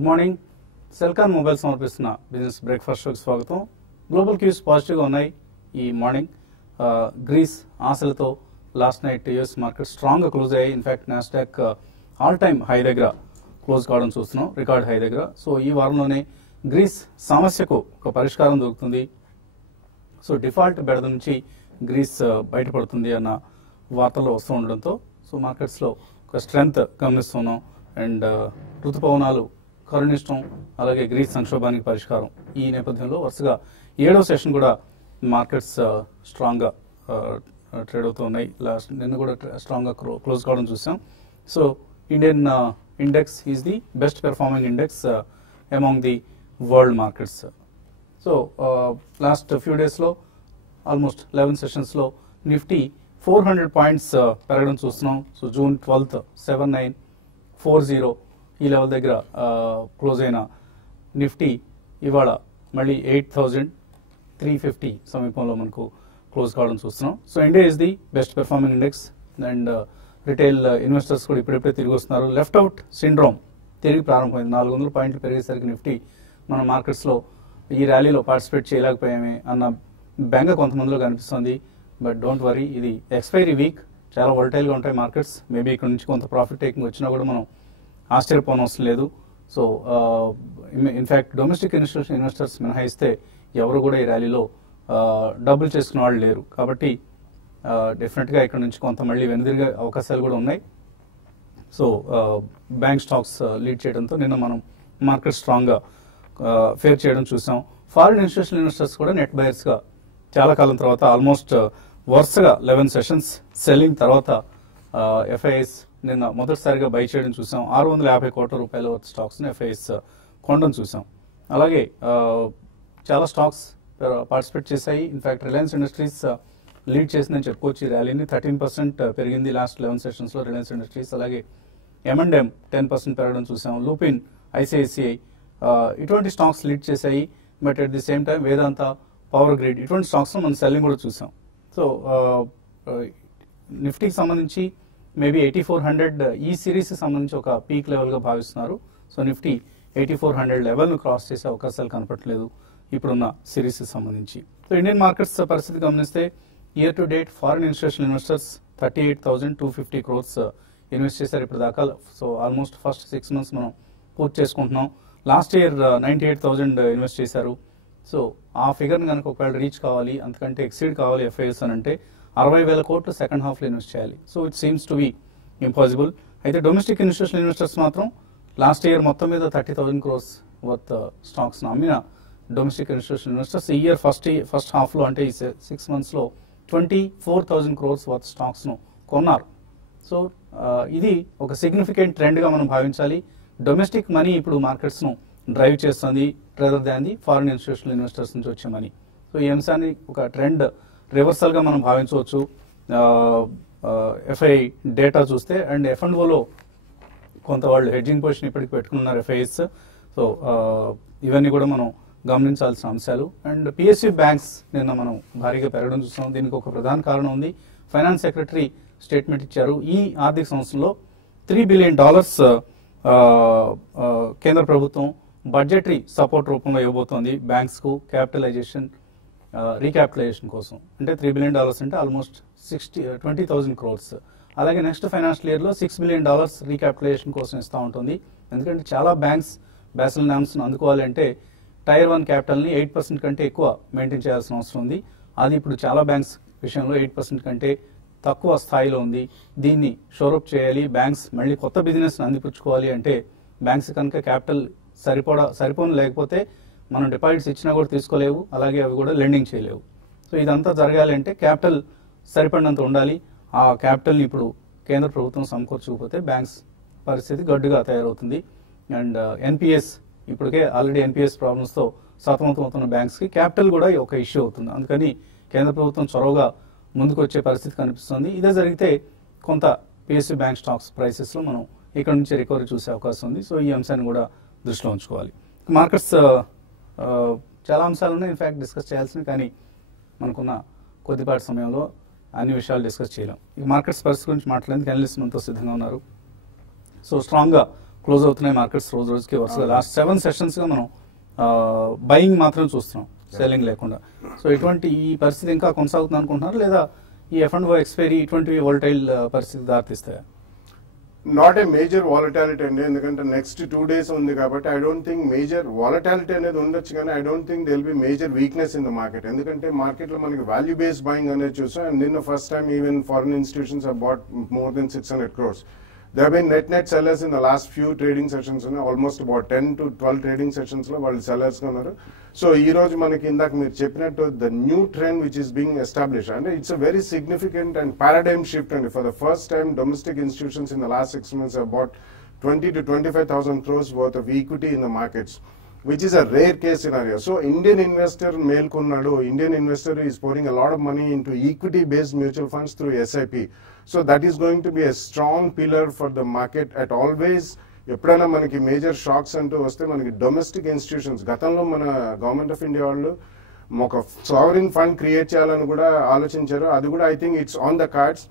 Good morning. Celkon mobile సమర్పిస్తున్న business breakfast షోకి స్వాగతం. గ్లోబల్ క్యూస్ పాజిటివ్గా ఉన్నాయి ఈ మార్నింగ్. గ్రీస్ ఆశలతో లాస్ట్ నైట్ యూఎస్ మార్కెట్ స్ట్రాంగ్గా క్లోజ్ అయ్యాయి. In fact Nasdaq all time high దగ్గర క్లోజ్ కావడం చూస్తున్నాం, రికార్డ్ హై దగ్గర. సో ఈ వారంలోనే గ్రీస్ సమస్యకు ఒక పరిష్కారం దొరుకుతుంది. సో డిఫాల్ట్ బెడద నుంచి గ్రీస్ బయటపడుతుంది అన్న వార్తలు వస్తూ ఉండడంతో సో మార్కెట్స్లో ఒక స్ట్రెంగ్త్ గమనిస్తున్నాం. అండ్ ఋతుపవనాలు కరుణిష్టం, అలాగే గ్రీస్ సంక్షోభానికి పరిష్కారం. ఈ నేపథ్యంలో వరుసగా 7వ సెషన్ కూడా మార్కెట్స్ స్ట్రాంగ్గా ట్రేడ్ అవుతూ ఉన్నాయి. నిన్న కూడా స్ట్రాంగ్గా క్లోజ్ కావడం చూసాం. So Indian index is the best performing index among the world markets. So last few డేస్లో ఆల్మోస్ట్ 11 సెషన్స్లో నిఫ్టీ 400 పాయింట్స్ పెరగడం చూస్తున్నాం. సో జూన్ 12th 7940 ఈ లెవెల్ దగ్గర క్లోజ్ అయిన నిఫ్టీ ఇవాళ మళ్ళీ 8350 సమీపంలో మనకు క్లోజ్ కావడం చూస్తున్నాం. So India is the best performing index. And retail investors కూడా ఇప్పుడిప్పుడే తిరిగి వస్తున్నారు. లెఫ్ట్ అవుట్ సిండ్రోమ్ తిరిగి ప్రారంభమైంది. 400 పాయింట్లు పెరిగేసరికి నిఫ్టీ మన మార్కెట్స్లో ఈ ర్యాలీలో పార్టిసిపేట్ చేయలేకపోయామే అన్న బెంగ కొంతమందిలో కనిపిస్తుంది. బట్ డోంట్ వరీ, ఇది ఎక్స్పైరీ వీక్, చాలా వోల్టైల్గా ఉంటాయి మార్కెట్స్. మేబీ ఇక్కడ నుంచి కొంత ప్రాఫిట్ టేకింగ్ వచ్చినా కూడా మనం ఆశ్చర్యపోనవసరం లేదు. సో ఇన్ఫ్యాక్ట్ డొమెస్టిక్ ఇన్వెస్టర్స్ మినహాయిస్తే ఎవరు కూడా ఈ ర్యాలీలో డబ్బులు చేసుకునే వాళ్ళు లేరు. కాబట్టి డెఫినెట్గా ఇక్కడ నుంచి కొంత మళ్ళీ వెనుదిరిగే అవకాశాలు కూడా ఉన్నాయి. సో బ్యాంక్ స్టాక్స్ లీడ్ చేయడంతో నిన్న మనం మార్కెట్ స్ట్రాంగ్గా ఫేర్ చేయడం చూసాం. ఫారిన్ ఇన్స్టిట్యూషనల్ ఇన్వెస్టర్స్ కూడా నెట్ బయర్స్గా చాలా కాలం తర్వాత ఆల్మోస్ట్ వరుసగా 11 సెషన్స్ సెల్లింగ్ తర్వాత ఎఫ్ఐఎస్ నిన్న మొదటిసారిగా బై చేయడం చూసాం. 650 కోట్ల రూపాయల వర్త్ స్టాక్స్ని ఎఫ్ఐఎస్ కొనడం చూసాం. అలాగే చాలా స్టాక్స్ పార్టిసిపేట్ చేశాయి. ఇన్ఫాక్ట్ రిలయన్స్ ఇండస్ట్రీస్ లీడ్ చేసిందని చెప్పుకోవచ్చు ఈ ర్యాలీని. 13% పెరిగింది లాస్ట్ 11 సెషన్స్లో రిలయన్స్ ఇండస్ట్రీస్. అలాగే M&M 10% పెరగడం చూసాం. లూపిన్, ఐసిఐసిఐ ఇటువంటి స్టాక్స్ లీడ్ చేశాయి. But at the same time Vedanta, power grid ఇటువంటి స్టాక్స్ మనం సెల్లింగ్ కూడా చూసాం. సో నిఫ్టీకి సంబంధించి మేబీ 8400 ఈ సిరీస్కి సంబంధించి ఒక పీక్ లెవెల్గా భావిస్తున్నారు. సో నిఫ్టీ 8400 లెవెల్ను క్రాస్ చేసే అవకాశాలు కనపట్లేదు ఇప్పుడున్న సిరీస్కి సంబంధించి. సో ఇండియన్ మార్కెట్స్ పరిస్థితి గమనిస్తే year to date foreign institutional investors 38,250 crores invest చేశారు ఇప్పుడు దాకా. సో ఆల్మోస్ట్ ఫస్ట్ 6 months మనం పూర్తి చేసుకుంటున్నాం. లాస్ట్ ఇయర్ 98,000 ఇన్వెస్ట్ చేశారు. సో ఆ ఫిగర్ని కనుక ఒకవేళ రీచ్ కావాలి, అంతకంటే ఎక్సీడ్ కావాలి ఎఫ్ఐఎస్ అని అంటే 60,000 కోట్లు సెకండ్ హాఫ్లో ఇన్వెస్ట్ చేయాలి. So it seems to be impossible. అయితే డొమెస్టిక్ ఇన్స్టిట్యూషనల్ ఇన్వెస్టర్స్ మాత్రం లాస్ట్ ఇయర్ మొత్తం మీద 30,000 crores వర్త్ స్టాక్స్ను అమ్మిన డొమెస్టిక్ ఇన్స్టిట్యూషనల్ ఇన్వెస్టర్స్ ఈ ఇయర్ ఫస్ట్ హాఫ్లో అంటే ఈ 6 monthsలో 24,000 crores వర్త్ స్టాక్స్ను కొన్నారు. సో ఇది ఒక సిగ్నిఫికెంట్ ట్రెండ్గా మనం భావించాలి. డొమెస్టిక్ మనీ ఇప్పుడు మార్కెట్స్ను డ్రైవ్ చేస్తుంది rather than the foreign institutional investors నుంచి వచ్చే మనీ. సో ఈ అంశాన్ని ఒక ట్రెండ్ రివర్సల్గా మనం భావించవచ్చు. ఎఫ్ఐ డేటా చూస్తే అండ్ F&Oలో కొంత వాళ్ళు హెడ్జింగ్ పొజిషన్ ఇప్పటికి పెట్టుకున్నారు ఎఫ్ఐఎస్. సో ఇవన్నీ కూడా మనం గమనించాల్సిన అంశాలు. అండ్ PSU బ్యాంక్స్ నిన్న మనం భారీగా పెరగడం చూస్తాం. దీనికి ఒక ప్రధాన కారణం ఉంది. ఫైనాన్స్ సెక్రటరీ స్టేట్మెంట్ ఇచ్చారు. ఈ ఆర్థిక సంవత్సరంలో $3 billion కేంద్ర ప్రభుత్వం బడ్జెటరీ సపోర్ట్ రూపంలో ఇవ్వబోతోంది బ్యాంక్స్కు క్యాపిటలైజేషన్ రీక్యాపిటలైజేషన్ కోసం. అంటే $3 billion అంటే ఆల్మోస్ట్ 20,000 crores. అలాగే నెక్స్ట్ ఫైనాన్షియల్ ఇయర్లో $6 billion రీక్యాపిటలైజేషన్ కోసం ఇస్తూ ఉంటుంది. ఎందుకంటే చాలా బ్యాంక్స్ బ్యాసిల్ నామ్స్ను అందుకోవాలి అంటే Tier 1 క్యాపిటల్ని 8% కంటే ఎక్కువ మెయింటైన్ చేయాల్సిన అవసరం ఉంది. అది ఇప్పుడు చాలా బ్యాంక్స్ విషయంలో 8% కంటే తక్కువ స్థాయిలో ఉంది. దీన్ని షోరప్ చేయాలి. బ్యాంక్స్ మళ్ళీ కొత్త బిజినెస్ని అందిపుచ్చుకోవాలి అంటే బ్యాంక్స్ కనుక క్యాపిటల్ సరిపోను లేకపోతే మనం డిపాజిట్స్ ఇచ్చినా కూడా తీసుకోలేవు, అలాగే అవి కూడా లెండింగ్ చేయలేవు. సో ఇదంతా జరగాలి అంటే క్యాపిటల్ సరిపడినంత ఉండాలి. ఆ క్యాపిటల్ని ఇప్పుడు కేంద్ర ప్రభుత్వం సమకూర్చకపోతే బ్యాంక్స్ పరిస్థితి గడ్డుగా తయారవుతుంది. అండ్ ఎన్పిఎస్ ఇప్పటికే ఆల్రెడీ ఎన్పిఎస్ ప్రాబ్లమ్స్తో సతమతమవుతున్న బ్యాంక్స్కి క్యాపిటల్ కూడా ఒక ఇష్యూ అవుతుంది. అందుకని కేంద్ర ప్రభుత్వం చొరవగా ముందుకు వచ్చే పరిస్థితి కనిపిస్తుంది. ఇదే జరిగితే కొంత PSU బ్యాంక్ స్టాక్స్ ప్రైసెస్లో మనం ఇక్కడ నుంచి రికవరీ చూసే అవకాశం ఉంది. సో ఈ అంశాన్ని కూడా దృష్టిలో ఉంచుకోవాలి. మార్కెట్స్ చాలా అంశాలు ఉన్నాయి ఇన్ఫ్యాక్ట్ డిస్కస్ చేయాల్సినవి, కానీ మనకున్న కొద్దిపాటి సమయంలో అన్ని విషయాలు డిస్కస్ చేయలేం. ఈ మార్కెట్స్ పరిస్థితి గురించి మాట్లాడేందుకు అనలిస్ట్ మనతో సిద్ధంగా ఉన్నారు. సో స్ట్రాంగ్గా క్లోజ్ అవుతున్నాయి మార్కెట్స్ రోజు రోజుకి వరుసగా లాస్ట్ 7 సెషన్స్ గా మనం బయింగ్ మాత్రం చూస్తున్నాం, సెల్లింగ్ లేకుండా. సో ఇటువంటి ఈ పరిస్థితి ఇంకా కొనసాగుతుంది అనుకుంటున్నారు, లేదా ఈ F&O ఎక్స్పైరీ ఇటువంటి వోలటైల్ పరిస్థితి దారితీస్తాయా? నాట్ ఏ మేజర్ వాలటాలిటీ అండి, ఎందుకంటే నెక్స్ట్ 2 days ఉంది కాబట్టి I don't think major volatility అనేది ఉండొచ్చు, కానీ I don't think there'll be major weakness in the market. ఎందుకంటే మార్కెట్ లో మనకి వాల్యూ బేస్డ్ బయింగ్ అనేది చూసాం. అండ్ నిన్న first time even foreign institutions have bought more than 600 crores. There have been net sellers in the last few trading sessions, almost about 10 to 12 trading sessions lo vallu sellers ga unnaru. So ee roju manaki indak meer cheppinattu the new trend which is being established, and it's a very significant and paradigm shift, and for the first time domestic institutions in the last 6 months have bought 20 to 25,000 crores worth of equity in the markets, which is a rare case scenario. So Indian investor melkunnadu, Indian investor is pouring a lot of money into equity based mutual funds through SIP. So that is going to be a strong pillar for the market at always. ఎప్పుడైనా మనకి major shocks అంటూ వస్తే మనకి domestic institutions, గతంలో మన government of India వాళ్ళు ఒక sovereign fund create చేయాలని కూడా ఆలోచించారు. అది కూడా I think it's on the cards.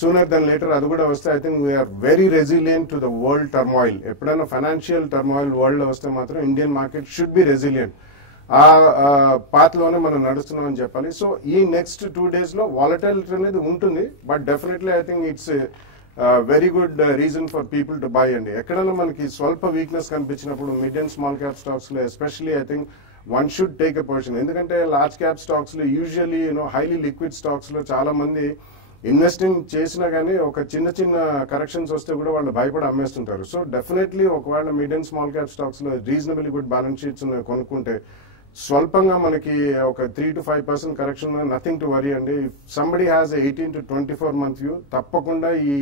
Sooner than later అది కూడా వస్తే I think we're very resilient to the world turmoil. ఎప్పుడైనా ఫైనాన్షియల్ టర్మాయిల్ వరల్డ్ లో వస్తే మాత్రం Indian market should be resilient. ఆ పాత్లోనే మనం నడుస్తున్నాం అని చెప్పాలి. సో ఈ నెక్స్ట్ 2 days లో వాలటాలిటీ అనేది ఉంటుంది, but definitely I think it's very good reason for people to buy అండి. ఎక్కడైనా మనకి స్వల్ప వీక్నెస్ కనిపించినప్పుడు mid and small cap stocks లో especially I think one should take a position. ఎందుకంటే లార్జ్ క్యాప్ స్టాక్స్ లో యూజువల్లీ హైలీ లిక్విడ్ స్టాక్స్ లో చాలా మంది ఇన్వెస్టింగ్ చేసినా కానీ ఒక చిన్న చిన్న కరెక్షన్స్ వస్తే కూడా వాళ్ళు భయపడి అమ్మేస్తుంటారు. సో డెఫినెట్లీ ఒకవేళ mid and small cap stocks లో రీజనబుల్లీ గుడ్ బ్యాలెన్స్ షీట్స్ కొనుక్కుంటే స్వల్పంగా మనకి ఒక 3 to 5% correction, nothing to worry అండి. If somebody has 18 to 24 month view, తప్పకుండా ఈ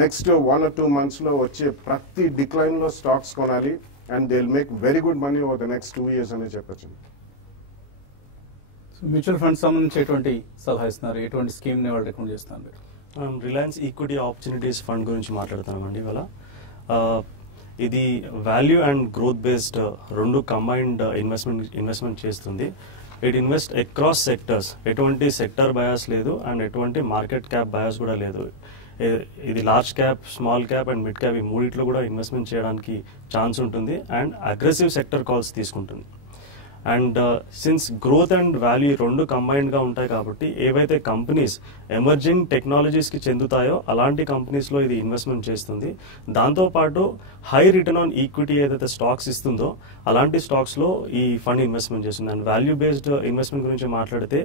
నెక్స్ట్ 1 or 2 months లో వచ్చే ప్రతి డిక్లైన్ లో స్టాక్స్ కొనాలి, and they will make very good money over the next 2 years అనే చెప్పచ్చు. మ్యూచువల్ ఫండ్ సంబంధించేటువంటి సలహా ఇస్తున్నారు, ఎటువంటి స్కీమ్ ని వాళ్ళు రికమెండ్ చేస్తున్నారు? రిలయన్స్ ఈక్విటీ ఆపర్చునిటీస్ ఫండ్ గురించి మాట్లాడుతున్నామండి ఇవాళ. ఇది వాల్యూ అండ్ గ్రోత్ బేస్డ్ రెండు కంబైన్డ్ ఇన్వెస్ట్మెంట్ చేస్తుంది. ఇట్ ఇన్వెస్ట్ అక్రాస్ సెక్టర్స్, ఎటువంటి సెక్టర్ బయాస్ లేదు అండ్ ఎటువంటి మార్కెట్ క్యాప్ బయాస్ కూడా లేదు. ఇది large cap, small cap and mid cap ఈ మూడిట్లో కూడా ఇన్వెస్ట్మెంట్ చేయడానికి ఛాన్స్ ఉంటుంది అండ్ అగ్రెసివ్ సెక్టర్ కాల్స్ తీసుకుంటుంది. And since growth and value రెండు కంబైన్డ్గా ఉంటాయి కాబట్టి ఏవైతే కంపెనీస్ ఎమర్జింగ్ టెక్నాలజీస్కి చెందుతాయో అలాంటి కంపెనీస్లో ఇది ఇన్వెస్ట్మెంట్ చేస్తుంది. దాంతోపాటు హై రిటర్న్ ఆన్ ఈక్విటీ ఏదైతే స్టాక్స్ ఇస్తుందో అలాంటి స్టాక్స్లో ఈ ఫండ్ ఇన్వెస్ట్మెంట్ చేస్తుంది. అండ్ వాల్యూ బేస్డ్ ఇన్వెస్ట్మెంట్ గురించి మాట్లాడితే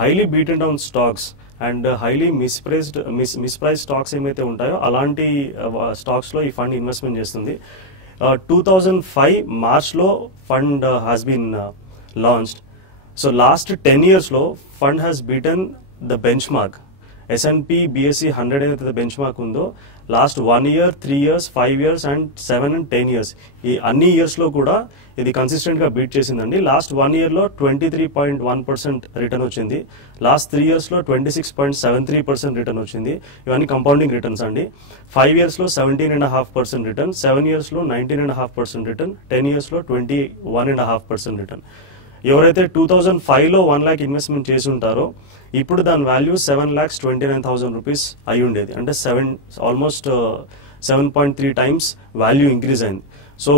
highly beaten down stocks and highly mispriced stocks ఏమైతే ఉంటాయో అలాంటి స్టాక్స్లో ఈ ఫండ్ ఇన్వెస్ట్మెంట్ చేస్తుంది. 2005 మార్చ్లో fund has been launched. So last 10 years లో fund has beaten the bench. S&P BSE 100 ఏదైతే బెంచ్ మార్క్ ఉందో last 1 year, 3 years, 5 years and 7 and 10 years ఈ అన్ని ఇయర్స్లో కూడా ఇది కన్సిస్టెంట్గా బీట్ చేసిందండి. లాస్ట్ 1 yearలో 23.1% రిటర్న్ వచ్చింది. లాస్ట్ 3 yearsలో 26.73% రిటర్న్ వచ్చింది. ఇవన్నీ కంపౌండింగ్ రిటర్న్స్ అండి. 5 yearsలో 17.5% రిటర్న్, 7 yearsలో 19.5% రిటర్న్, 10 yearsలో 21.5% రిటర్న్. ఎవరైతే 2005లో 1 lakh ఇన్వెస్ట్మెంట్ చేసి ఉంటారో ఇప్పుడు దాని వాల్యూ 7,29,000 రూపీస్ అయి ఉండేది. అంటే ఆల్మోస్ట్ 7.3 times వాల్యూ ఇంక్రీజ్ అయింది. సో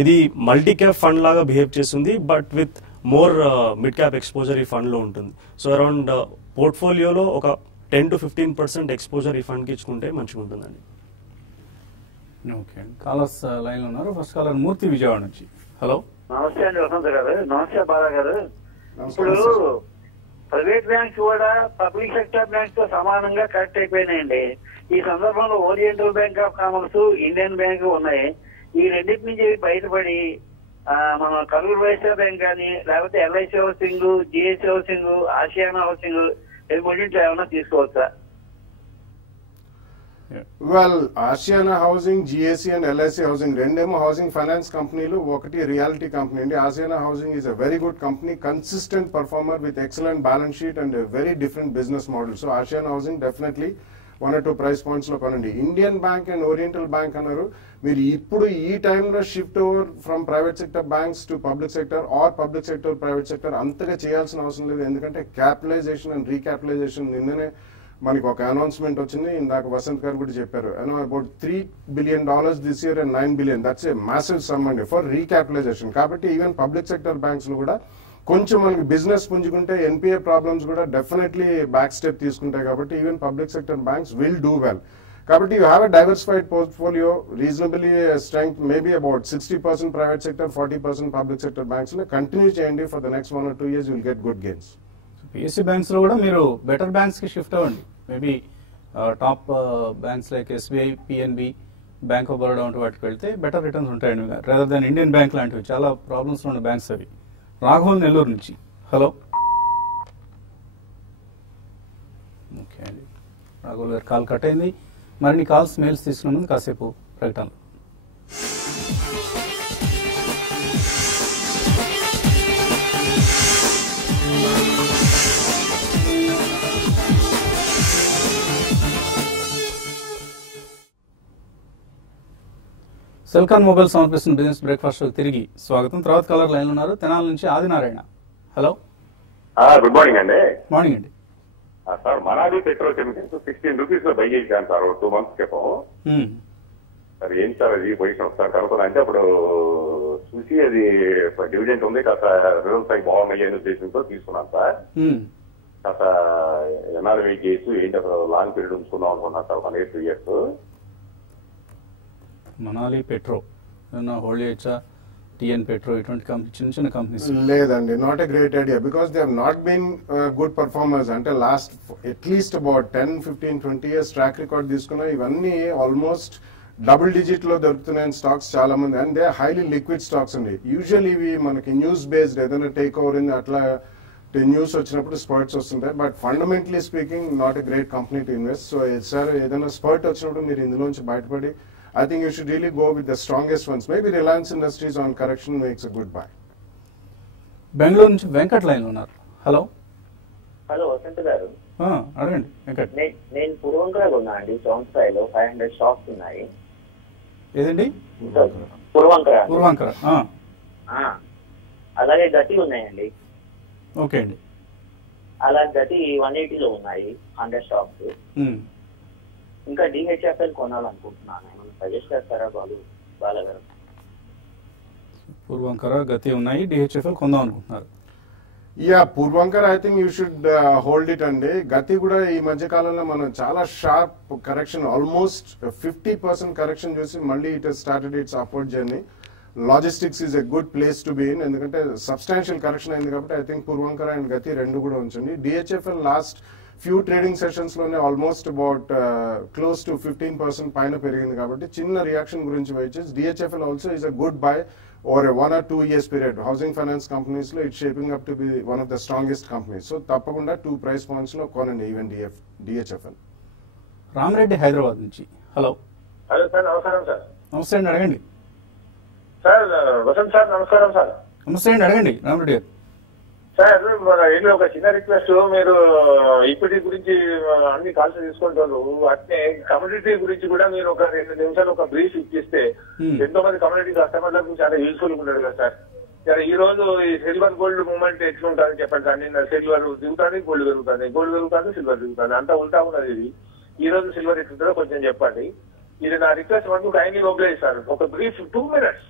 ఇది మల్టీ క్యాప్ ఫండ్ లాగా బిహేవ్ చేస్తుంది, but with more mid cap exposure ఈ ఫండ్ లో ఉంటుంది. సో అరౌండ్ పోర్ట్ఫోలియోలో ఒక 10 to 15% ఎక్స్పోజర్ ఈ ఫండ్ కి ఇచ్చుకుంటే మంచిగా ఉంటుందండి. ఓకే, కాలర్స్ లైన్ లో ఉన్నారు. ఫస్ట్ కాలర్ మూర్తి విజయవాడ నుంచి. హలో, నమస్తే అండి వసంత్ గారు. నమస్తే బాలా గారు. ఇప్పుడు ప్రైవేట్ బ్యాంక్స్ కూడా పబ్లిక్ సెక్టర్ బ్యాంక్స్ తో సమానంగా కరెక్ట్ అయిపోయినాయండి. ఈ సందర్భంలో oriental bank of commerce, Indian bank ఉన్నాయి. ఈ రెండింటి నుంచి బయటపడి మన కరూర్ వైశ్య బ్యాంక్ కానీ లేకపోతే LIC housing, GSC housing, Ashiana housing ఈ మూడింట్లో ఏమైనా తీసుకోవచ్చా? Well, Ashiana housing, GSC and LIC housing రెండేమో హౌసింగ్ ఫైనాన్స్ కంపెనీలు, ఒకటి రియాలిటీ కంపెనీ అండి. Ashiana housing is a very good company, consistent performer with excellent balance sheet and very different business model. So Ashiana housing definitely 1 or 2 price points లో కొనండి. Indian bank and oriental bank అన్నారు. మీరు ఇప్పుడు ఈ టైంలో shift over from private sector banks to public sector are public sector private sector అంతగా చేయాల్సిన అవసరం లేదు. ఎందుకంటే క్యాపిటలైజేషన్ అండ్ రీక్యాపిటలైజేషన్ నిన్ననే మనకి ఒక అనౌన్స్మెంట్ వచ్చింది, ఇందాక వసంత్ గారు కూడా చెప్పారు, about $3 billion this year and $9 billion. That's a massive sum అండి ఫర్ రీక్యాపిటలైజేషన్. కాబట్టి ఈవెన్ పబ్లిక్ సెక్టర్ బ్యాంక్స్ లో కూడా కొంచెం మనకి బిజినెస్ పుంజుకుంటే ఎన్పిఏ ప్రాబ్లమ్స్ కూడా డెఫినెట్లీ బ్యాక్ స్టెప్ తీసుకుంటాయి. కాబట్టి even public sector banks will do well. కాబట్టి you have a diversified portfolio, reasonably strength, maybe about 60% private sector, 40% public sector banks లో కంటిన్యూ చేయండి. For the next 1 or 2 years will get good gains. PSC banks లో కూడా మీరు better banks కి shift అవ్వండి. Maybe top banks like SBI, PNB, bank of Baroda వంటి వాటికి వెళ్తే బెటర్ రిటర్న్స్ ఉంటాయండి రాదర్ దాన్ ఇండియన్ బ్యాంక్ లాంటివి. చాలా ప్రాబ్లమ్స్ ఉన్న బ్యాంక్స్ అవి. రాఘవల్ నెల్లూరు నుంచి. హలో. ఓకే అండి, రాఘవల్ గారు కాల్ కట్ అయింది. మరిన్ని కాల్స్, మెయిల్స్ తీసుకునే ముందు కాసేపు ప్రకటనలు. సెల్కాన్ మొబైల్ సమర్పిస్తున్న బిజినెస్ బ్రేక్ఫాస్ట్ తిరిగి స్వాగతం. తర్వాత కలర్ లైన్ ఉన్నారు. తెనాల నుంచి ఆదినారాయణ. హలో. గుడ్ మార్నింగ్ అండి. మార్నింగ్ అండి. సార్, మనాలి పెట్రోకెమికల్స్ 16 రూపీస్ లో బై చేశాను సార్ 2 months క్రితం. సార్ ఏంటి సార్ అది పొజిషన్ ఒకసారి కనుక్కున్నా అంటే అప్పుడు చూసి అది డివిడెంట్ ఉంది కాస్త రిజల్ట్స్ అవి బాగున్నాయి అనే ఉద్దేశంతో తీసుకున్నాను సార్. కాస్త ఎన్ఆర్ వెయిట్ చేసి ఏంటి అప్పుడు లాంగ్ పీరియడ్ ఉంచుకుందాం అనుకున్నాను sir, 1 year 2 years. Manali Petro hold చేయొచ్చా? టిఎన్ పెట్రో ఇటువంటి చిన్న చిన్న కంపెనీస్? లేదండి, not a great idea because they have not been good performers. అంటే last at least about 10, 15, 20 years track record తీసుకున్నా ఇవన్నీ ఆల్మోస్ట్ డబుల్ డిజిట్ లో దొరుకుతున్నాయి స్టాక్స్ చాలా మంది. And they highly liquid stocks అండి. యూజువల్లీ ఇవి మనకి న్యూస్ బేస్డ్, ఏదైనా టేక్ ఓవర్ అయింది అట్లా న్యూస్ వచ్చినప్పుడు స్పర్ట్స్ వస్తుంటాయి. But fundamentally speaking not a great company to invest. So sir ఏదైనా స్పర్ట్ వచ్చినప్పుడు మీరు ఇందులోంచి బయటపడి I think you should really go with the strongest ones. Maybe Reliance Industries on correction makes a good buy. Bengaluru నుంచి Venkat line ఉన్నారు. Hello. Hello Vasant గారు. అడగండి వెంకట్. నేను పూర్వంకర ఉన్నా అండి. సౌండ్స్లో 500 స్టాక్స్ ఉన్నాయి. ఏదండి? పూర్వంకర. అలాగే గతి ఉన్నాయండి. ఓకే అండి. అలా గతి 180లో ఉన్నాయి 100 స్టాక్స్. ఇంకా డిహెచ్ఎఫ్ఎల్ కొనాలనుకుంటున్నాను. సజెస్ట్ చేస్తారా బాలగారు? పూర్వంకర, గతి ఉన్నాయి, డిహెచ్ఎఫ్ఎల్ కొందాం అనుకుంటున్నారు. Yeah, Puravankara I think you should hold it అండి. గతి కూడా ఈ మధ్య కాలంలో మనం చాలా షార్ప్ కరెక్షన్, ఆల్మోస్ట్ 50% కరెక్షన్ చూసి మళ్ళీ it has started its upward journey. Logistics is a good place to be in, ఎందుకంటే సబ్స్టాన్షియల్ కరెక్షన్ అయింది కాబట్టి ఐ థింక్ పూర్వంకర అండ్ గతి రెండు కూడా ఉంచండి. DHFL last few trading sessions లోనే ఆల్మోస్ట్ అబౌట్ క్లోజ్ టు 15% పైన పెరిగింది కాబట్టి చిన్న రియాక్షన్ గురించి వెయిట్ చేసి DHFL also is a good buy over 1 or 2 years period. Housing finance companies లో it's shaping up to be one of the strongest companies. So తప్పకుండా 2 price points లో కొనండి ఈవెన్ డిహెచ్ఎఫ్ఎల్. రామరెడ్డి హైదరాబాద్ నుంచి. హలో. హలో సార్, నమస్కారం sir. నమస్తే అండి, అడగండి. Sir Vasant sir నమస్కారం సార్. నమస్తే అండి, అడగండి రామరెడ్డి గారు. సార్ మన ఏంటి ఒక చిన్న రిక్వెస్ట్, మీరు ఈక్విటీ గురించి అన్ని కాల్స్ తీసుకుంటారు, అట్నే కమ్యూనిటీ గురించి కూడా మీరు ఒక 2 నిమిషాలు ఒక బ్రీఫ్ ఇప్పిస్తే ఎంతో మంది కమ్యూనిటీ కస్టమర్లకు చాలా యూస్ఫుల్ ఉంటాడు కదా సార్. సరే, ఈ రోజు ఈ సిల్వర్ గోల్డ్ మూవ్మెంట్ ఎట్లుంటుంది చెప్పండి సార్. నిన్న సిల్వర్ దిగుతుంది, గోల్డ్ పెరుగుతుంది, గోల్డ్ పెరుగుతుంది, సిల్వర్ దిగుతుంది, అంతా ఉంటా ఉన్నది. ఇది ఈ రోజు సిల్వర్ ఎట్లుంటుందో కొంచెం చెప్పండి. ఇది నా రిక్వెస్ట్. మనకు కైండ్లీ మొబిలైజ్ సార్, ఒక బ్రీఫ్ 2 minutes.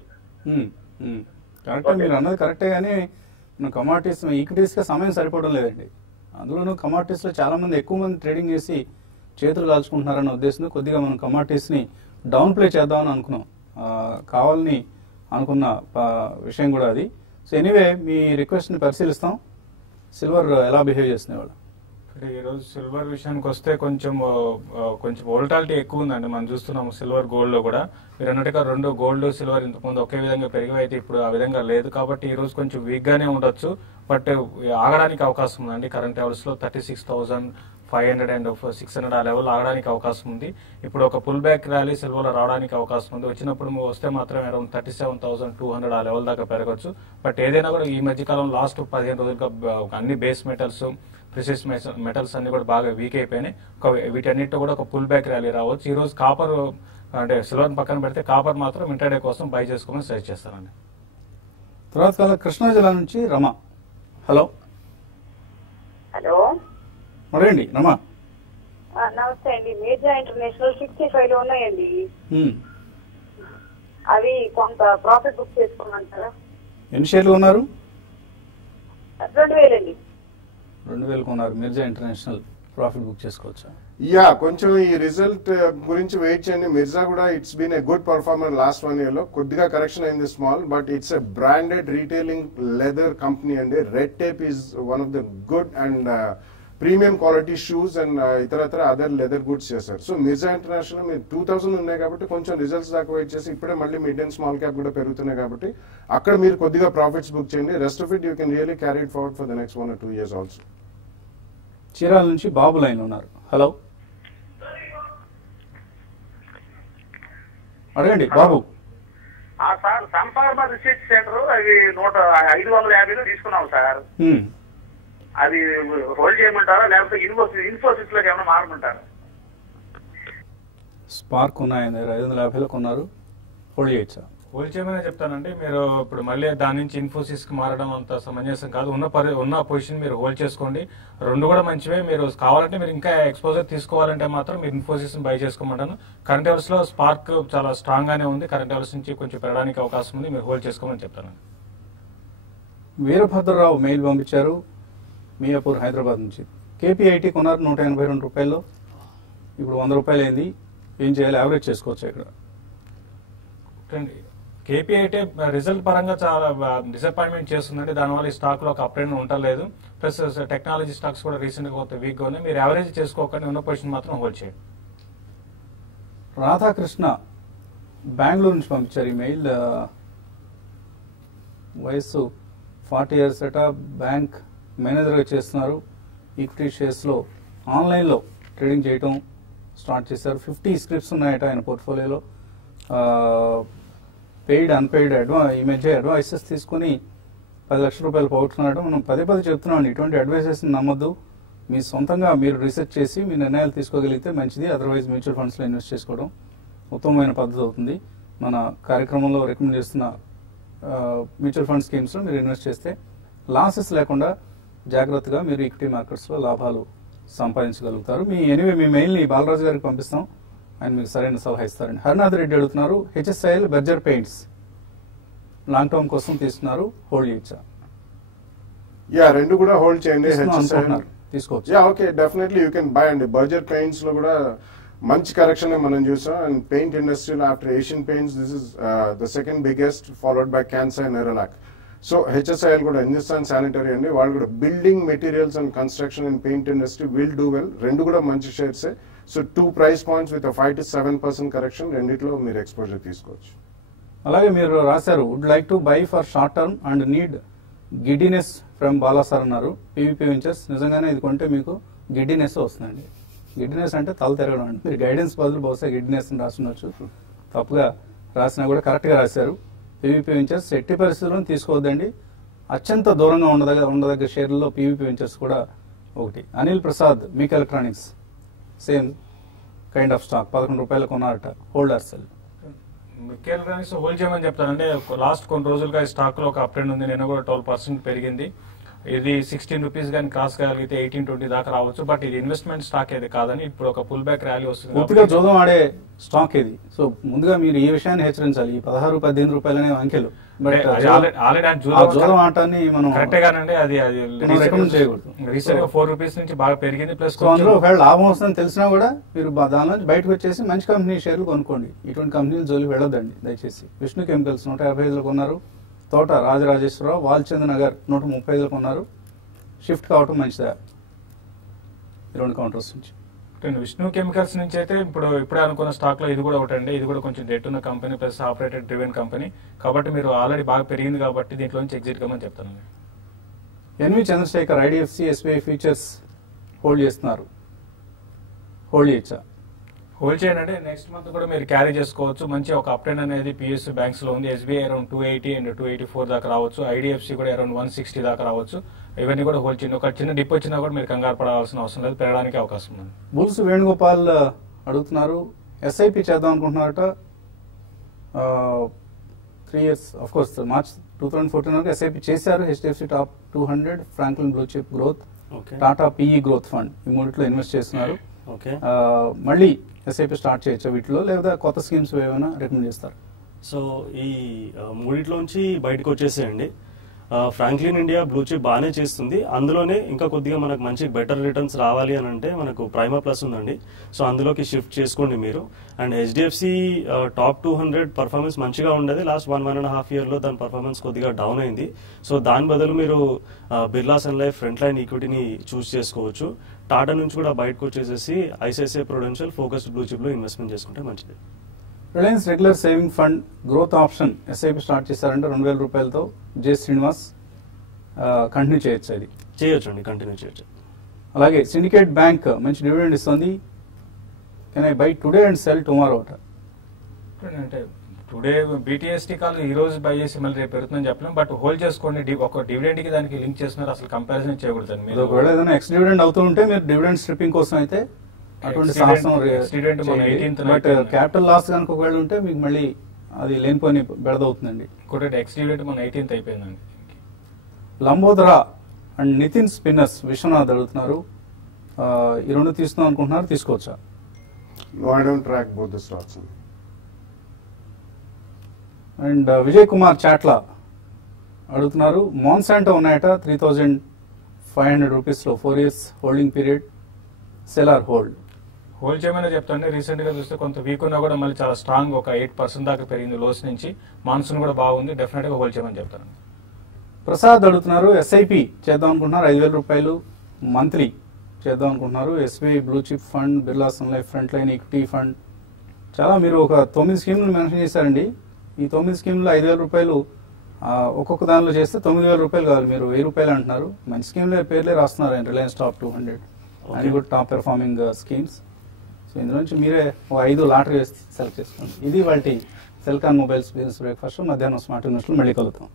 కరెక్ట్, మీరు అన్నది కరెక్టే. కానీ కమాడిటీస్, ఈక్విటీస్ గా సమయం సరిపోవడం లేదండి. అందులోనూ కమాడిటీస్ లో చాలా మంది ఎక్కువ మంది ట్రేడింగ్ చేసి చేతులు కాల్చుకుంటున్నారన్న ఉద్దేశంతో కొద్దిగా మనం కమాడిటీస్ ని డౌన్ ప్లే చేద్దామని అనుకున్నాం. కావాలని అనుకున్న విషయం కూడా అది. సో ఎనీవే, మీ రిక్వెస్ట్ ని పరిశీలిస్తాం. సిల్వర్ ఎలా బిహేవ్ చేస్తున్నాయి వాళ్ళు? ఈరోజు సిల్వర్ విషయానికి వస్తే కొంచెం వోల్టాలిటీ ఎక్కువ ఉందండి. మనం చూస్తున్నాము సిల్వర్ గోల్డ్ లో కూడా. మీరు అన్నట్టుగా 2 గోల్డ్ సిల్వర్ ఇంతకుముందు ఒకే విధంగా పెరిగి అయితే ఇప్పుడు ఆ విధంగా లేదు. కాబట్టి ఈ రోజు కొంచెం వీక్ గానే ఉండొచ్చు. బట్ ఆగడానికి అవకాశం ఉందండి. కరెంట్ లెవెల్స్ లో 36,500 and 600 ఆ లెవెల్ ఆగడానికి అవకాశం ఉంది. ఇప్పుడు ఒక పుల్ బ్యాక్ ర్యాలీ సిల్వర్ లో రావడానికి అవకాశం ఉంది. వచ్చినప్పుడు వస్తే మాత్రం అరౌండ్ 37,200 ఆ లెవెల్ దాకా పెరగచ్చు. బట్ ఏదైనా కూడా ఈ మధ్య కాలం లాస్ట్ 15 రోజులుగా అన్ని బేస్ మెటల్స్, ప్రిసిస్ మెటల్స్ అన్ని కూడా బాగా వీక్ అయిపోయినాయి. వీటన్నిటితో కూడా ఒక పుల్ బ్యాక్ ర్యాలీ రావచ్చు. ఈ రోజు కాపర్ అంటే సిల్వర్ పక్కన పెడితే కాపర్ మాత్రం ఇంటర్డే కోసం బై చేసుకోమని సజెస్ట్ చేస్తానండి. తర్వాత కృష్ణా జిల్లా నుంచి రమ. హలో. హలో, అడగండి రమ. నమస్తే అండి. మేజా ఇంటర్నేషనల్ 65 లో ఉన్నాయండి. అవి కొంత ప్రాఫిట్ బుక్ చేసుకోమంటారా? ఎన్ని షేర్లు ఉన్నారు? 2000 అండి. 2000 కొన్నారు. మిర్జా ఇంటర్నేషనల్ ప్రాఫిట్ బుక్ చేసుకోవచ్చా? యా, కొంచెం ఈ రిజల్ట్ గురించి వెయిట్ చేయండి. మిర్జా కూడా it's been a good performer last 1 year లో. కొద్దిగా కరెక్షన్ అయింది small, but it's a branded retailing leather company అండి. Red Tape is one of the good and premium quality shoes and ఇతరత్ర అదర్ లెదర్ గుడ్స్ చేశారు. So Mirza international మీరు 2000 ఉన్నాయి కాబట్టి కొంచెం రిజల్ట్స్ దాకా వెయిట్ చేసి ఇప్పుడే మళ్ళీ మిడ్ అండ్ స్మాల్ క్యాప్ కూడా పెరుగుతున్నాయి కాబట్టి అక్కడ మీరు కొద్దిగా ప్రాఫిట్స్ బుక్ చేయండి. Rest of it you can really carry it forward for the next 1 or 2 years also. Chirala నుంచి బాబు లైన్ ఉన్నారు. హలో, అడగండి బాబు. సార్, సన్ఫార్మా రీసెర్చ్ సెంటర్ అది 550 తీసుకున్నాం సార్. అది హోల్డ్ చేయమంటారా లేకపోతే ఇన్ఫోసిస్ లో ఏమైనా మారమంటారా? స్పార్క్ ఉన్నాయి 550 కొన్నారు, హోల్డ్ చేయొచ్చా? హోల్డ్ చేయమని చెప్తానండి. మీరు ఇప్పుడు మళ్ళీ దాని నుంచి ఇన్ఫోసిస్ కి మారడం అంత సమంజసం కాదు. ఉన్న పొజిషన్ మీరు హోల్డ్ చేసుకోండి. రెండు కూడా మంచివే. మీరు కావాలంటే మీరు ఇంకా ఎక్స్పోజర్ తీసుకోవాలంటే మాత్రం మీరు ఇన్ఫోసిస్ బై చేసుకోమంటాను. కరెంట్ అవర్స్ లో స్పార్క్ చాలా స్ట్రాంగ్ గానే ఉంది. కరెంట్ అవర్స్ నుంచి కొంచెం పెరగడానికి అవకాశం ఉంది. మీరు హోల్డ్ చేసుకోమని చెప్తాను. వీరభద్రరావు మెయిల్ పంపించారు మియాపూర్ హైదరాబాద్ నుంచి. కేపీఐటీ కొన్నారు 182 రూపాయలు, ఇప్పుడు 100 రూపాయలు అయింది. ఏం చేయాలి? యావరేజ్ చేసుకోవచ్చు ఇక్కడ. కేపీఐటీ రిజల్ట్ పరంగా చాలా డిసప్పాయింట్మెంట్ చేస్తుందండి. దానివల్ల ఈ స్టాక్ లో ఒక అప్ ట్రెండ్ ఉండలేదు. ప్లస్ టెక్నాలజీ స్టాక్స్ కూడా రీసెంట్ గా కొంత వీక్ గా ఉన్నాయి. మీరు యావరేజ్ చేసుకోకండి, ఉన్న పొజిషన్ మాత్రం హోల్డ్ చేయండి. రాధాకృష్ణ బెంగళూరు నుంచి పంపించారు ఈ మెయిల్. వయసు 40 years అట, బ్యాంక్ మేనేజర్గా చేస్తున్నారు. ఈక్విటీ షేర్స్లో ఆన్లైన్లో ట్రేడింగ్ చేయటం స్టార్ట్ చేశారు. 50 స్క్రిప్ట్స్ ఉన్నాయట ఆయన పోర్ట్ఫోలియోలో. పెయిడ్ అన్పెయిడ్ ఈ మధ్య అడ్వైసెస్ తీసుకుని 10 లక్షల రూపాయలు పోగొట్టుకున్నాడు. మనం పదే చెప్తున్నాం, ఇటువంటి అడ్వైసెస్ని నమ్మద్దు. మీ సొంతంగా మీరు రీసెర్చ్ చేసి మీ నిర్ణయాలు తీసుకోగలిగితే మంచిది. అదర్వైజ్ మ్యూచువల్ ఫండ్స్లో ఇన్వెస్ట్ చేసుకోవడం ఉత్తమమైన పద్ధతి అవుతుంది. మన కార్యక్రమంలో రికమెండ్ చేస్తున్న మ్యూచువల్ ఫండ్ స్కీమ్స్లో మీరు ఇన్వెస్ట్ చేస్తే లాసెస్ లేకుండా జాగ్రత్తగా మీరు ఈక్విటీ మార్కెట్స్లో లాభాలు సంపాదించగలుగుతారు. మీ మెయిల్ని బాలరాజు గారికి పంపిస్తాం, ఆయన మీకు సరైన సలహా ఇస్తారండి. హరినాథ్ రెడ్డి అడుగుతున్నారు, HSIL Berger paints long term కోసం తీసుకున్నారు, హోల్డ్ చేయొచ్చా? యా, రెండు కూడా హోల్డ్ చేయండి. తీసుకోవచ్చు. Yeah, okay, definitely you can buy అండి. బర్జర్ పెయింట్స్ లో కూడా మంచి కరెక్షన్ మనం చూసాం. అండ్ పెయింట్ ఇండస్ట్రీలో after Asian paints this is the second biggest, followed by Kansai and Nerolac. So HSIL కూడా హిందుస్థాన్ శానిటరీ అండి, వాళ్ళు కూడా building materials and construction and paint industry will do well. రెండు కూడా మంచి షేర్సే. So 2 price points with a 5 to 7% కరెక్షన్, రెండిట్లో మీరు ఎక్స్పోజర్ తీసుకోవచ్చు. అలాగే మీరు రాశారు, would like to buy for short term and need guidance from బాలాసార్ అన్నారు. పీవీపీ వెంచర్స్ నిజంగానే ఇది కొంటే మీకు గిడ్డినెస్ వస్తుందండి. గిడ్డినెస్ అంటే తల తిరగడం అండి. మీరు గైడెన్స్ బదులు బహుశా గిడ్డినెస్ అని రాస్తుండొచ్చు, తప్పుగా రాసినా కూడా కరెక్ట్గా రాశారు. పీవీపీ వెంచర్స్ ఎట్టి పరిస్థితుల్లో తీసుకోవద్దండి. అత్యంత దూరంగా ఉండదగ్గ షేర్లలో పీవీపీ వెంచర్స్ కూడా ఒకటి. అనిల్ ప్రసాద్, మీక్ electronics same kind of stock, 11 రూపాయలు కొన్నారట, హోల్డ్ ఆర్ సెల్? మీక్ ఎలక్ట్రానిక్స్ హోల్డ్ చేయమని చెప్తానంటే లాస్ట్ కొన్ని రోజులుగా ఈ స్టాక్ లో ఒక అప్ ట్రెండ్ ఉంది. నేను కూడా 12% పెరిగింది. ఇది 16 రూపీస్ కానీ క్రాస్ కాగలిగితే 18-20 దాకా రావచ్చు. బట్ ఇది ఇన్వెస్ట్మెంట్ స్టాక్ ఏది కాదని ఇప్పుడు ఒక పుల్ బ్యాక్ ర్యాలీ వస్తుంది. పూర్తిగా జోదం ఆడే స్టాక్ ఇది. సో ముందుగా మీరు ఈ విషయాన్ని హెచ్చరించాలి. ఈ 16-18 రూపాయలు అనే అంకెలు జోదం ఆటాన్ని మనం కరెక్టే గానండి, అది రికమెండ్ చేయకూడదు. రీసెంట్ గా 4 రూపీస్ నుంచి బాగా పెరిగింది. ప్లస్ అందులో ఒకవేళ లాభం వస్తుందని తెలిసినా కూడా మీరు దాని నుంచి బయటకు వచ్చేసి మంచి కంపెనీ షేర్లు కొనుక్కోండి. ఇటువంటి కంపెనీలు జోలికి వెళ్ళొద్దండి దయచేసి. విష్ణు కెమికల్స్ 155 కొన్నారు. తోట రాజరాజేశ్వరరావు వాల్చంద్ నగర్ 135 కొన్నారు. షిఫ్ట్ కావటం మంచిదా ఈ రెండు కౌంటర్స్ నుంచి? విష్ణు కెమికల్స్ నుంచి అయితే ఇప్పుడే అనుకున్న స్టాక్ లో ఇది కూడా ఒకటండి. ఇది కూడా కొంచెం డెట్ ఉన్న company plus operated driven company కాబట్టి మీరు ఆల్రెడీ బాగా పెరిగింది కాబట్టి దీంట్లో నుంచి ఎగ్జిట్ కమని చెప్తాను. N V Chandrashekar, IDFC SBI futures hold చేస్తున్నారు, హోల్డ్ చేయొచ్చా? హోల్డ్ చేయండి. నెక్స్ట్ మంత్ కూడా మీరు క్యారీ చేసుకోవచ్చు. మంచి ఒక అప్ ట్రెండ్ అనేది పిఎస్యూ బ్యాంక్స్ లో ఉంది. ఎస్బీఐ అరౌండ్ 280 అండ్ 284 దాకా రావచ్చు. ఐడిఎఫ్సి కూడా అరౌండ్ 160 దాకా రావచ్చు. ఇవన్నీ కూడా హోల్డ్ చేయండి. ఒక చిన్న డిప్ వచ్చినా కూడా మీరు కంగారు పడాల్సిన అవసరం లేదు, పెరగడానికి అవకాశం ఉంది. బుల్స్ వేణుగోపాల్ అడుగుతున్నారు, ఎస్ఐపి చేద్దాం అనుకుంటున్నారట. 3 years ఆఫ్ కోర్స్ మార్చ్ 2014 వరకు ఎస్ఐపి చేశారు. HDFC top 200, Franklin blue chip growth, Tata PE growth fund, ఈ మూడిట్లో ఇన్వెస్ట్ చేస్తున్నారు. ఓకే. మళ్ళీ ఎస్ఐపి స్టార్ట్ చేయొచ్చా వీటిలో, లేదా కొత్త స్కీమ్స్ ఏమైనా రికమెండ్ చేస్తారు? సో ఈ మూడిట్లోంచి బయటకు వచ్చేసేయండి. ఫ్రాంక్లిన్ ఇండియా బ్లూ చిప్ బాగానే చేస్తుంది. అందులోనే ఇంకా కొద్దిగా మనకు మంచి బెటర్ రిటర్న్స్ రావాలి అని అంటే మనకు ప్రైమా ప్లస్ ఉందండి. సో అందులోకి షిఫ్ట్ చేసుకోండి మీరు. అండ్ హెచ్డిఎఫ్సి టాప్ 200 పర్ఫార్మెన్స్ మంచిగా ఉండేది. లాస్ట్ 1.5 ఇయర్లో దాని పర్ఫార్మెన్స్ కొద్దిగా డౌన్ అయింది. సో దాని బదులు మీరు Birla sun life front line ఈక్విటీని చూస్ చేసుకోవచ్చు. టాటా నుంచి కూడా బయటకు వచ్చేసేసి ఐసిఐసిఐ ప్రుడెన్షియల్ ఫోకస్డ్ బ్లూ చిప్లో ఇన్వెస్ట్మెంట్ చేసుకుంటే మంచిది. Reliance regular saving fund growth option SIP start చేశారంటే 2,000 రూపాయలతో జె శ్రీనివాస్ కంటిన్యూ చేయొచ్చు, అది చేయొచ్చు అండి, కంటిన్యూ చేయొచ్చు. అలాగే సిండికేట్ బ్యాంక్ మంచి డివిడెండ్ ఇస్తుంది. Can I by today and cell tomorrow? అంటే టుడే బీటీఎస్టీ కాల్ ఈ రోజు బై చేసి మళ్ళీ రేపు పెరుగుతుందని చెప్పలేం, బట్ హోల్డ్ చేసుకోండి. ఒక డివిడెండ్ కి దానికి లింక్ చేస్తున్నారు, అసలు కంపారిజన్ చేయకూడదు. మీరు ఒకవేళ ఏదైనా ఎక్స్ డివిడెండ్ అవుతూ ఉంటే మీరు డివిడెండ్ స్ట్రిప్పింగ్ కోసం అయితే అటువంటి సాహసం, బట్ క్యాపిటల్ లాస్ కనుక ఒకవేళ ఉంటే మీకు మళ్ళీ అది లేనిపోని బెడదవుతుందండి. ఇంకోటి ఎక్స్ డివిడెంట్ మన 18th అయిపోయిందండి. లంబోదరా అండ్ నితిన్ స్పిన్నర్స్ విశ్వనాథ్ అడుగుతున్నారు, ఈ రెండు తీసుకుందాం అనుకుంటున్నారు, తీసుకోవచ్చా? No, I don't track both the stocks. And Vijay Kumar Chatla అడుగుతున్నారు, మాన్సాంటో ఉన్నాయట 3,500 రూపీస్లో 4 years holding period, sell or hold? Hold చేయమని చెప్తాండి. రీసెంట్ గా చూస్తే కొంత వీక్ ఉన్నా కూడా మళ్ళీ చాలా స్ట్రాంగ్ ఒక 8% దాకా పెరిగింది లోస్ నుంచి. మాన్సూన్ కూడా బాగుంది, డెఫినెట్ గా హోల్డ్ చేయమని చెప్తాను. ప్రసాద్ అడుగుతున్నారు, ఎస్ఐపి చేద్దాం అనుకుంటున్నారు, 5,000 రూపాయలు మంత్లీ చేద్దాం అనుకుంటున్నారు. SBI blue chip fund, Birla sun life front line equity fund, చాలా మీరు ఒక 9 స్కీమ్లు మెన్షన్ చేశారండి. ఈ 9 స్కీమ్లో 5,000 రూపాయలు ఒక్కొక్క దానిలో చేస్తే 9,000 రూపాయలు కావాలి, మీరు 1,000 రూపాయలు అంటున్నారు. మంచి స్కీమ్లో పేర్లే రాస్తున్నారు, Reliance top 200 and good top performing schemes. So ఇందులో నుంచి మీరే 5 లాటరీ సెలెక్ట్ చేసుకోండి. ఇది వాటి సెల్కాన్ మొబైల్స్ బిజినెస్ బ్రేక్ఫాస్ట్. మధ్యాహ్నం స్మార్ట్ ఇన్వెస్ట్లో మళ్ళీ కలుగుతాం.